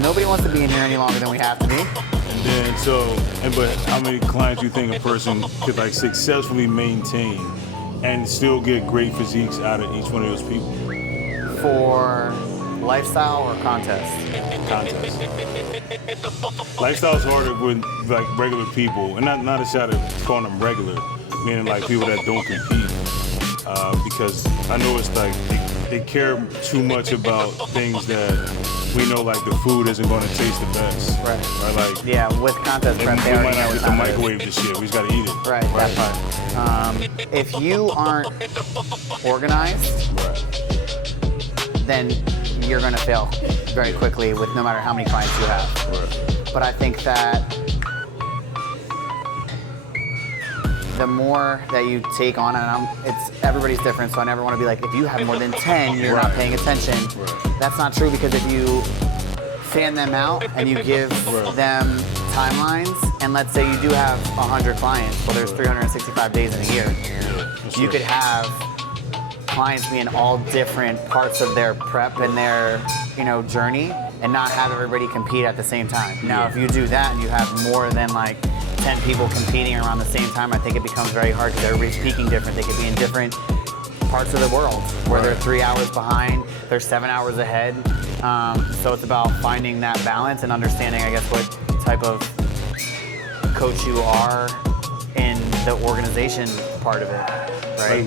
Nobody wants to be in here any longer than we have to be. And then but how many clients do you think a person could like successfully maintain and still get great physiques out of each one of those people? For lifestyle or contest? Contest. Lifestyle's harder with like regular people, and not a shot at calling them regular, meaning like people that don't compete. Because I know it's like they care too much about things that we know like the food isn't going to taste the best. Right. Like Yeah, with contest prep, they we already might know not what get the time it is. microwave this shit. We just got to eat it. Right, that part. If you aren't organized, Right. then you're gonna fail very quickly with no matter how many clients you have. Right. But I think that the more that you take on, and everybody's different, so I never want to be like, if you have more than 10, you're not Right. paying attention. Right. That's not true, because if you fan them out and you give Right. them timelines, and let's say you do have 100 clients, well, there's 365 days in a year. That's You right. could have clients be in all different parts of their prep and their, journey, and not have everybody compete at the same time. Now, if you do that and you have more than like 10 people competing around the same time, I think it becomes very hard because everybody's peaking different. They could be in different parts of the world where they're 3 hours behind, they're 7 hours ahead. So it's about finding that balance and understanding, I guess, what type of coach you are in the organization part of it, right? Like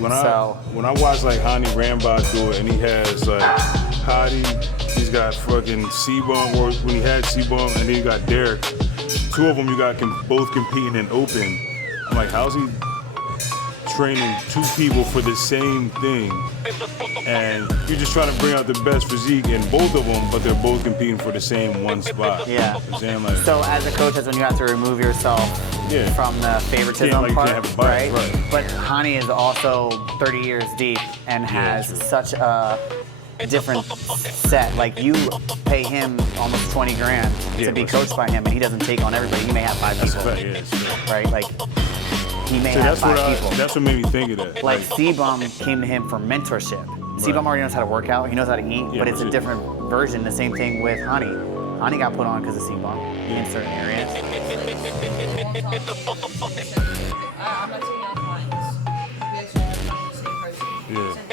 when I watch like Hani Rambach do it, and he has like Hadi, he's got fucking C-Bum, or when he had C-Bum, and then you got Derek. Two of them you got both competing in open. I'm like, how's he training two people for the same thing? And you're just trying to bring out the best physique in both of them, but they're both competing for the same one spot. Yeah. You know what I'm saying? Like, so as a coach, that's when you have to remove yourself from the favoritism like part, you can't have a bias, right? But Hani is also 30 years deep and has such a different set. Like, you pay him almost 20 grand to be coached by him, and he doesn't take on everybody. He may have 5 people, right? Like, he may have 5 people. That's what made me think of that. Like C-Bum came to him for mentorship. C-Bum already knows how to work out, he knows how to eat, but it's a different version. The same thing with Hani. Hani got put on because of C-Bum in certain areas. I'm not taking on clients. We actually have the same person.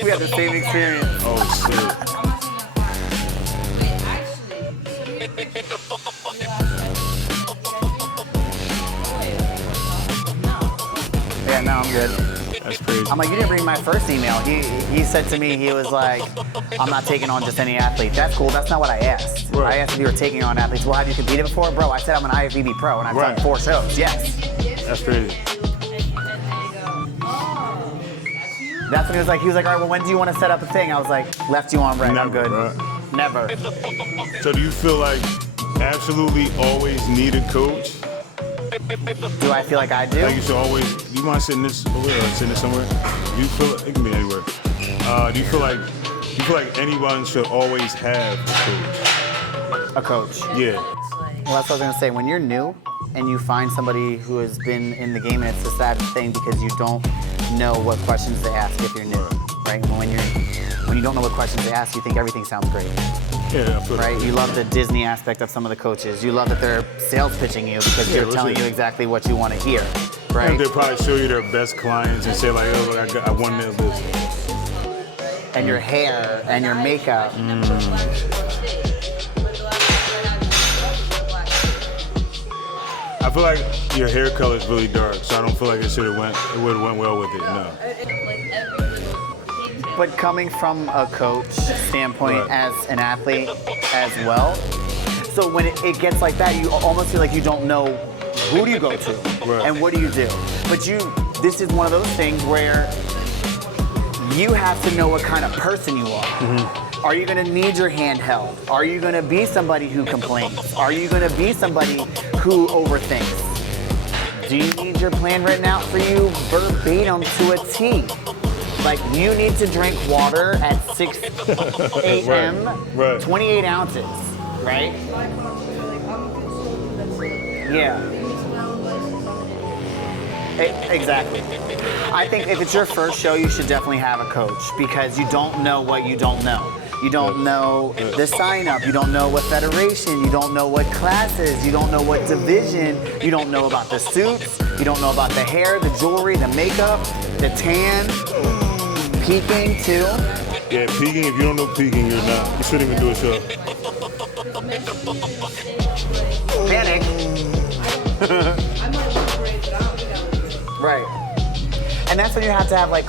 We have the same experience. Oh, shit. I'm not taking on clients. Wait, actually, send me a picture. Yeah, no, I'm good. That's crazy. I'm like, you didn't bring my first email. He said to me, he was like, I'm not taking on just any athlete. That's cool, that's not what I asked. Right. I asked if you were taking on athletes. Well, have you competed before? Bro, I said I'm an IFBB pro and I've done 4 shows, yes. That's crazy. That's when he was like, all right, well, when do you want to set up a thing? I was like, left you on red, I'm good. Right. Never. So do you feel like absolutely always need a coach? Do I feel like I do? Like you should always, do you mind sitting this over there or sitting this somewhere? Do you feel, it can be anywhere. Do you feel like anyone should always have A coach. Yeah. Well, that's what I was gonna say. When you're new and you find somebody who has been in the game, and it's a sad thing because you don't know what questions to ask if you're new, right? When you don't know what questions to ask, you think everything sounds great. Yeah, I feel Right? You love the Disney aspect of some of the coaches. You love that they're sales pitching you because they're telling you exactly what you want to hear, right? They'll probably show you their best clients and say like, oh, look, I won this. And your hair and your makeup. I feel like your hair color is really dark, so I don't feel like it would have went well with it, no. But coming from a coach standpoint as an athlete as well, so when it gets like that, you almost feel like you don't know who do you go to and what do you do. But this is one of those things where you have to know what kind of person you are. Mm-hmm. Are you gonna need your hand held? Are you gonna be somebody who complains? Are you gonna be somebody who overthinks? Do you need your plan written out for you verbatim to a T? Like, you need to drink water at 6 a.m., 28 ounces, right? Yeah. Exactly. I think if it's your first show, you should definitely have a coach because you don't know what you don't know. You don't know the sign up, you don't know what federation, you don't know what classes, you don't know what division, you don't know about the suits, you don't know about the hair, the jewelry, the makeup, the tan, peaking too. Yeah, peaking, if you don't know peaking, you shouldn't even do a show. Panic. Right. And that's when you have to have like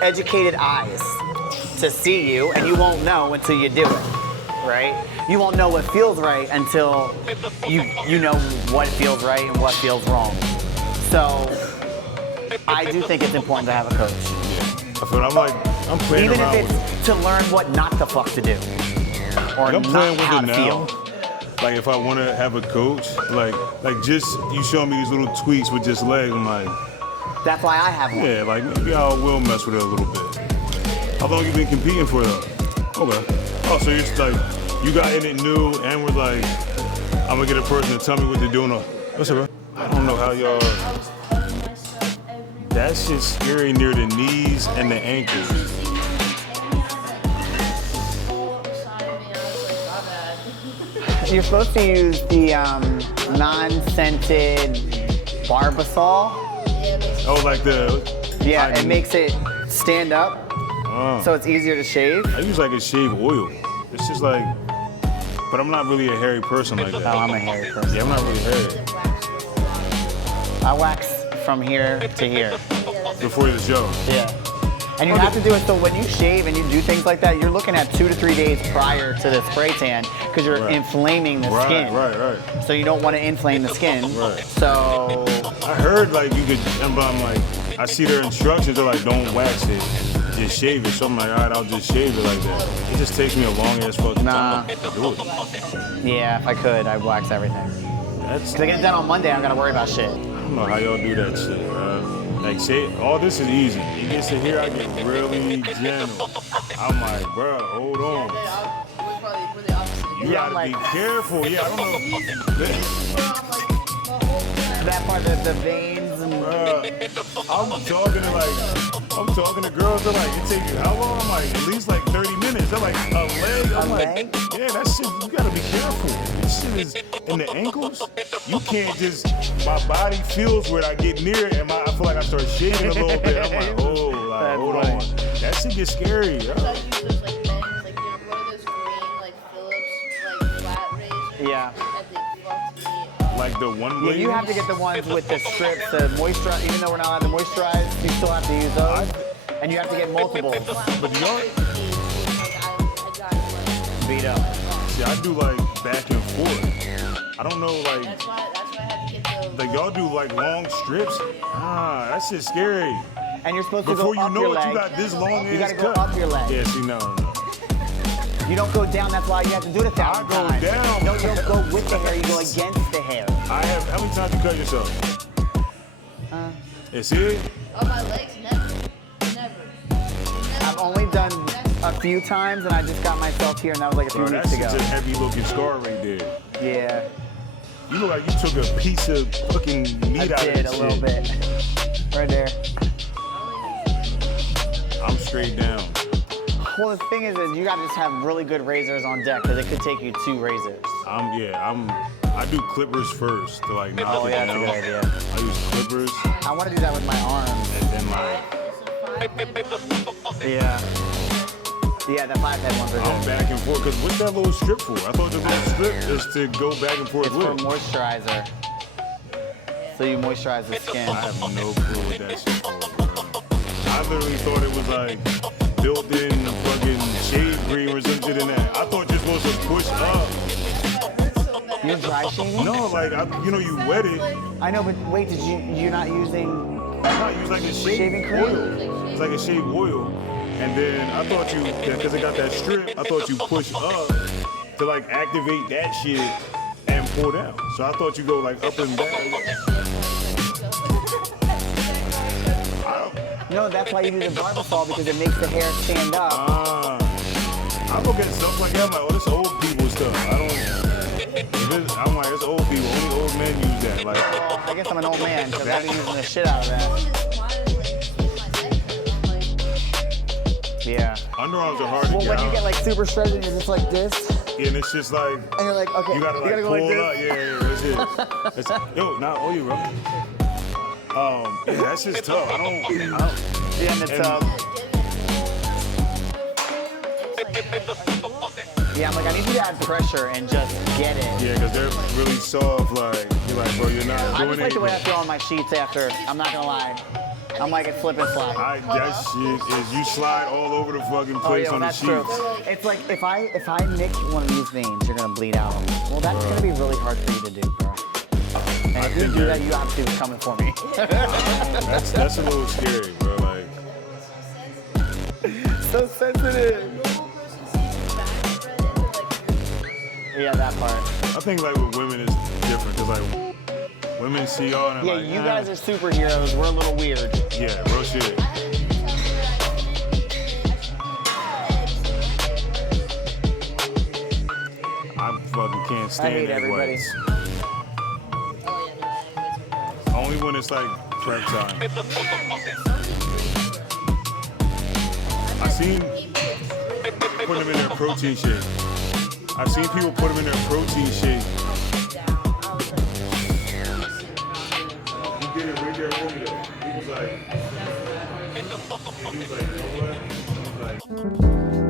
educated eyes to see you, and you won't know until you do it, right? You won't know what feels right until you know what feels right and what feels wrong. So I do think it's important to have a coach. I'm playing even around if it's to learn what not the fuck to do, or I'm playing not how with it to now. feel. Like if I want to have a coach, like just you show me these little tweaks with just legs, I'm like, that's why I have one. Yeah, like maybe I will mess with it a little bit. How long you been competing for though? Okay. Oh, so you're just like, you got in it new and we're like, I'm gonna get a person to tell me what they're doing. What's up, bro? I don't know how y'all. That shit's scary near the knees and the ankles. You're supposed to use the non-scented Barbasol. Oh, like the... Yeah, it makes it stand up, so it's easier to shave. I use like a shave oil. It's just like, but I'm not really a hairy person like that. Oh, I'm a hairy person. Yeah, I'm not really hairy. I wax from here to here. Before the show. Yeah. And you have to do it so when you shave and you do things like that, you're looking at 2 to 3 days prior to the spray tan because you're inflaming the skin. Right. So you don't want to inflame the skin. Right. So I heard like you could, but I'm like, I see their instructions, they're like, don't wax it, just shave it. So I'm like, all right, I'll just shave it like that. It just takes me a long ass fucking time to do it. yeah, if I could, I'd wax everything. That's, Because I get it done on Monday, I don't got to worry about shit. I don't know how y'all do that shit, bro. Like, say, all this is easy. It gets to here, I get really gentle. I'm like, bro, hold on. You gotta be careful. Yeah, I don't know. That part of the veins and... I'm talking to girls, they're like, it takes you how long? I'm like, at least like 30 minutes. They're like, a leg? I'm like, yeah, that shit, you gotta be careful. This shit is in the ankles. You can't just, my body feels where I get near it and I feel like I start shaking a little bit. I'm like, oh, like, hold on. That shit gets scary, yo. Yeah. Like the one Yeah, blade? you have to get the ones with the strips, the moisturize. Even though we're not allowed to moisturize, you still have to use those. And you have to get multiple. But y'all, Beat up. see, I do like back and forth. I don't know, like y'all do like long strips. That shit's scary. And you're supposed Before to go you up know your it, leg. you got this long You ass gotta go cut. up your leg. Yeah, see, no. You don't go down, that's why you have to do it 1,000 I go times. down. No, you don't go with the hair, you go against the hair. I have, how many times you cut yourself? Yeah, see it? On my legs, never. I've only done a few times and I just got myself here and that was like a few Bro, weeks that's ago. such a heavy looking scar right there. Yeah, You look like you took a piece of fucking meat I out of did this a little shit. bit. Right there. I'm straight down. Well, the thing is you gotta just have really good razors on deck because it could take you 2 razors. I do clippers first to like knock it yeah, down. that's a good idea. I use clippers I want to do that with my arms. and then like Yeah. Yeah, the 5-head ones are I'm good. back and forth. Cause what's that little strip for? I thought the little strip is to go back and forth It's with. for moisturizer. So you moisturize the skin. I have no clue what that shit for, bro. I literally thought it was like built-in fucking shade cream or some shit in that. I thought you're supposed to push up. You're dry shaving? No, like you wet it. I know, but wait, you're not using... I use like a Shaving shave cream? oil. It's like a shave oil. And then I thought because it got that strip, I thought you push up to like activate that shit and pull down. So I thought you go like up and down. No, that's why you do the barber saw because it makes the hair stand up. I look at stuff like that, I'm like, oh, this old people stuff. I'm like, it's old people. Only old men use that. Like, I guess I'm an old man because I've been using the shit out of that. Yeah. underarms are hard to Well, get when you out. get like super shredded and you're just like this, Yeah, and it's just like, and you're like, okay, you gotta like go pull like up. this. Yeah, that's it. Yo, not all you, bro. Yeah, that's just tough. I don't. Yeah, in the tub. Yeah, I'm like, I need you to add pressure and just get it. Yeah, because they're really soft. Like, you're like, bro, you're not I doing just like the way I anything. feel on my sheets after. I'm not gonna lie. I'm like a slip and slide. That shit is you slide all over the fucking Oh place yeah, on well, the that's true. sheets. It's like if I nick one of these veins, you're gonna bleed out on me. Well, that's gonna be really hard for you to do, bro. And if you think do that- that, you obviously was coming for me. That's a little scary, bro. Like, So sensitive. Yeah, that part. I think like with women it's different because like women see y'all and Yeah, like, you guys are superheroes. We're a little weird. yeah, real shit. I fucking can't stand hate egg everybody. whites. Only when it's like prep time. I seen putting them in their protein shake. I've seen people put them in their protein shake. You get it right there over there. He was like, he was like, you know what? He was like,